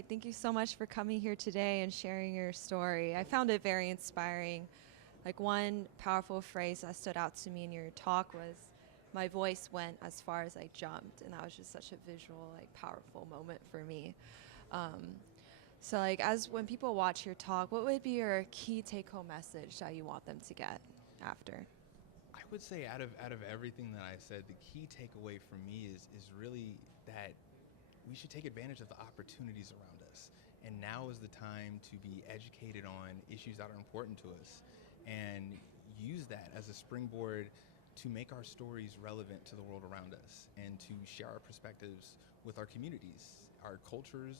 right. Thank you so much for coming here today and sharing your story. I found it very inspiring. Like one powerful phrase that stood out to me in your talk was, "My voice went as far as I jumped," and that was just such a visual, like powerful moment for me. Um, so, like, as when people watch your talk, what would be your key take-home message that you want them to get after? I would say out of everything that I said, the key takeaway for me is really that we should take advantage of the opportunities around us. And now is the time to be educated on issues that are important to us and use that as a springboard to make our stories relevant to the world around us and to share our perspectives with our communities, our cultures,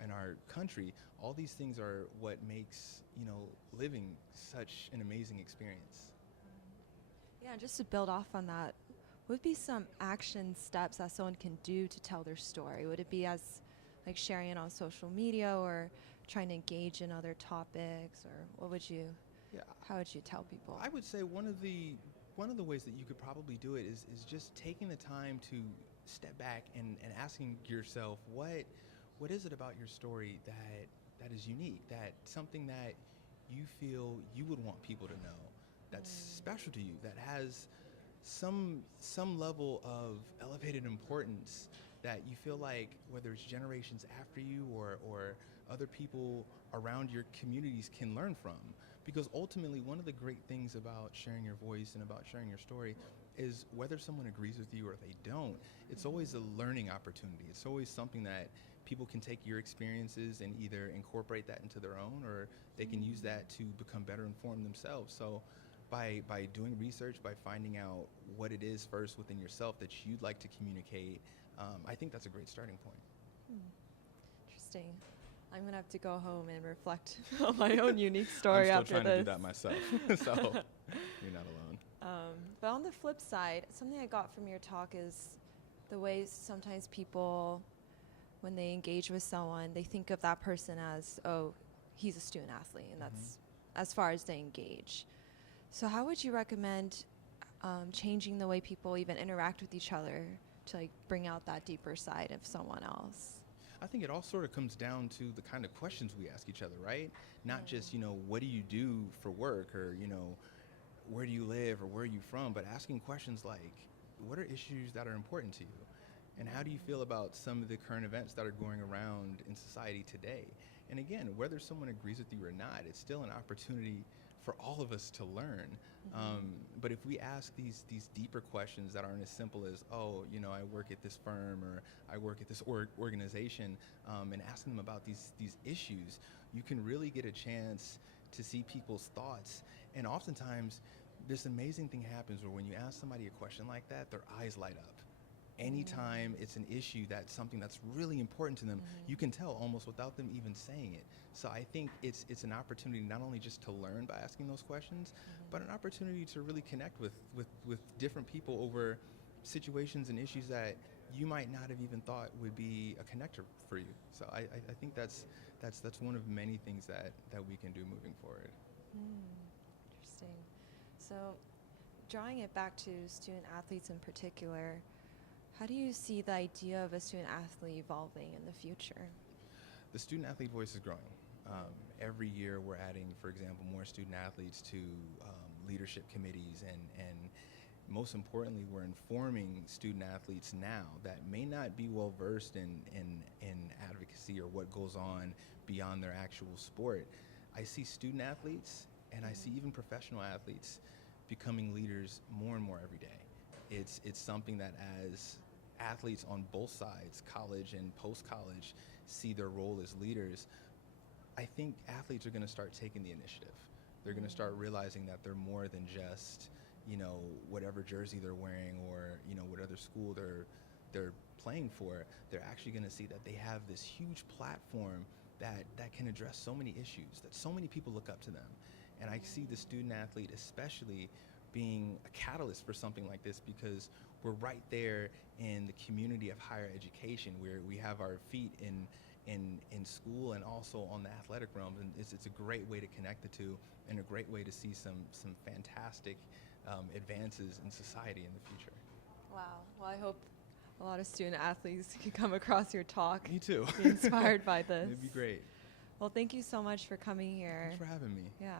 and our country. All these things are what makes, living such an amazing experience. Yeah, and just to build off on that, what would be some action steps that someone can do to tell their story? Would it be as like sharing it on social media or trying to engage in other topics, or Yeah, how would you tell people? I would say one of the ways that you could probably do it is just taking the time to step back and asking yourself what is it about your story that is unique, that something that you feel you would want people to know, that's special to you, that has some level of elevated importance that you feel like whether it's generations after you or other people around your communities can learn from. Because ultimately, one of the great things about sharing your voice and about sharing your story is whether someone agrees with you or they don't, it's always a learning opportunity. It's always something that people can take your experiences and either incorporate that into their own, or they can use that to become better informed themselves. So by doing research, by finding out what it is first within yourself that you'd like to communicate, I think that's a great starting point. Interesting. I'm gonna have to go home and reflect on my own unique I'm story still after trying to do this. that myself, so you're not alone. But on the flip side, something I got from your talk is the way sometimes people, when they engage with someone, they think of that person as, oh, he's a student athlete, and that's as far as they engage. So how would you recommend changing the way people even interact with each other to like bring out that deeper side of someone else? I think it all sort of comes down to the kind of questions we ask each other, right? Not just, what do you do for work, or, where do you live, or where are you from, but asking questions like, what are issues that are important to you? And how do you feel about some of the current events that are going around in society today? And again, whether someone agrees with you or not, it's still an opportunity for all of us to learn. But if we ask these deeper questions that aren't as simple as, oh, I work at this firm, or I work at this organization, and asking them about these issues, you can really get a chance to see people's thoughts. And oftentimes, this amazing thing happens where when you ask somebody a question like that, their eyes light up. Anytime it's an issue that's something that's really important to them, you can tell almost without them even saying it. So I think it's an opportunity not only just to learn by asking those questions, but an opportunity to really connect with different people over situations and issues that you might not have even thought would be a connector for you. So I think that's one of many things that we can do moving forward. Interesting. So drawing it back to student athletes in particular, how do you see the idea of a student athlete evolving in the future? The student athlete voice is growing. Every year we're adding, for example, more student athletes to leadership committees, and most importantly, we're informing student athletes now that may not be well versed in advocacy or what goes on beyond their actual sport. I see student athletes, and I see even professional athletes becoming leaders more and more every day. It's something that as athletes on both sides, college and post-college, see their role as leaders, I think athletes are going to start taking the initiative. They're going to start realizing that they're more than just, whatever jersey they're wearing, or, what other school they're playing for. They're actually going to see that they have this huge platform that can address so many issues, that so many people look up to them. And I see the student athlete especially being a catalyst for something like this, because we're right there in the community of higher education, where we have our feet in school and also on the athletic realm, and it's a great way to connect the two, and a great way to see some fantastic advances in society in the future. Wow. Well, I hope A lot of student athletes can come across your talk, Me too. be inspired by this. It'd be great. Well, thank you so much for coming here. Thanks for having me. Yeah.